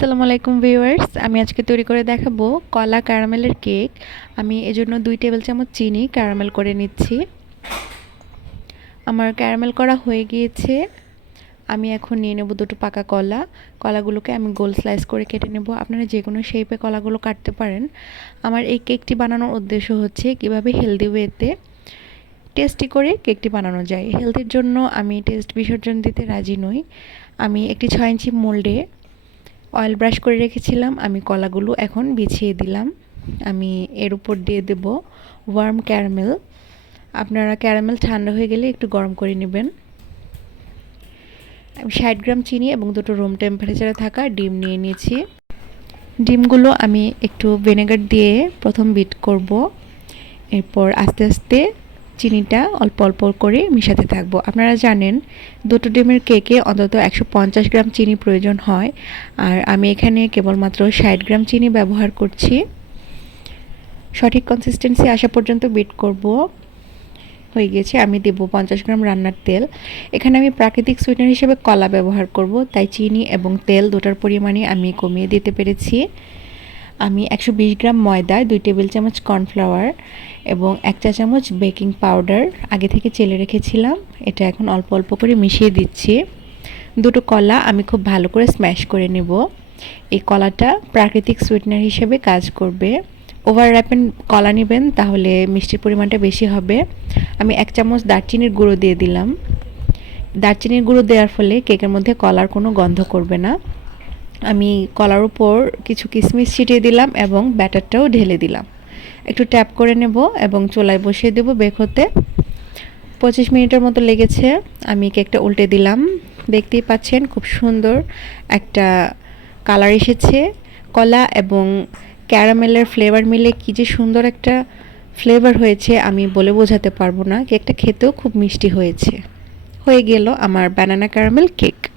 আসসালামু আলাইকুম ভিউয়ার্স, আমি আজকে তৈরি করে দেখাবো কলা ক্যারামেলের কেক। আমি এজন্য দুই টেবিল চামচ চিনি ক্যারামেল করে নিচ্ছি। আমার ক্যারামেল করা হয়ে গিয়েছে। আমি এখন নিয়ে নেব দুটো পাকা কলা। কলাগুলোকে আমি গোল স্লাইস করে কেটে নেব। আপনারা যে কোনো শেপে কলাগুলো কাটতে পারেন। আমার এই কেকটি বানানোর উদ্দেশ্য হচ্ছে কীভাবে হেলদি ওয়েতে টেস্টি করে কেকটি বানানো যায়। হেলথের জন্য আমি টেস্ট বিসর্জন দিতে রাজি নই। আমি একটি ছয় ইঞ্চি মোল্ডে অয়েল ব্রাশ করে রেখেছিলাম, আমি কলাগুলো এখন বিছিয়ে দিলাম। আমি এর উপর দিয়ে দেব ওয়ার্ম ক্যারামেল আপনারা ক্যারামেল ঠান্ডা হয়ে গেলে একটু গরম করে নেবেন। আমি ষাট গ্রাম চিনি এবং দুটো রুম টেম্পারেচারে থাকা ডিম নিয়ে নিয়েছি। ডিমগুলো আমি একটু ভিনেগার দিয়ে প্রথম বিট করব। এরপর আস্তে আস্তে চিনিটা অল্প অল্প করে মিশাতে থাকব। আপনারা জানেন, দুটো ডিমের কেকে অন্তত একশো পঞ্চাশ গ্রাম চিনি প্রয়োজন হয়। আর আমি এখানে কেবলমাত্র ষাট গ্রাম চিনি ব্যবহার করছি। সঠিক কনসিস্টেন্সি আসা পর্যন্ত বিট করব। হয়ে গেছে, আমি দেব পঞ্চাশ গ্রাম রান্নার তেল। এখানে আমি প্রাকৃতিক সুইটনার হিসেবে কলা ব্যবহার করব, তাই চিনি এবং তেল দুটার পরিমাণে আমি কমিয়ে দিতে পেরেছি। আমি একশো বিশ গ্রাম ময়দা, দুই টেবিল চামচ কর্নফ্লাওয়ার এবং এক চা চামচ বেকিং পাউডার আগে থেকে চেলে রেখেছিলাম। এটা এখন অল্প অল্প করে মিশিয়ে দিচ্ছি। দুটো কলা আমি খুব ভালো করে স্ম্যাশ করে নেব। এই কলাটা প্রাকৃতিক সুইটনার হিসেবে কাজ করবে। ওভার র্যাপেন কলা নেবেন তাহলে মিষ্টির পরিমাণটা বেশি হবে। আমি এক চামচ দারচিনির গুঁড়ো দিয়ে দিলাম। দারচিনির গুঁড়ো দেওয়ার ফলে কেকের মধ্যে কলার কোনো গন্ধ করবে না। আমি কলার উপর কিছু কিশমিশ ছিটিয়ে দিলাম এবং ব্যাটারটাও ঢেলে দিলাম। একটু ট্যাপ করে নেব এবং চোলায় বসিয়ে দেব বেক হতে। পঁচিশ মিনিটের মতো লেগেছে। আমি কেকটা উল্টে দিলাম। দেখতেই পাচ্ছেন খুব সুন্দর একটা কালার এসেছে। কলা এবং ক্যারামেলের ফ্লেভার মিলে কী যে সুন্দর একটা ফ্লেভার হয়েছে আমি বলে বোঝাতে পারব না। কেকটা খেতেও খুব মিষ্টি হয়েছে। হয়ে গেল আমার ব্যানানা ক্যারামেল কেক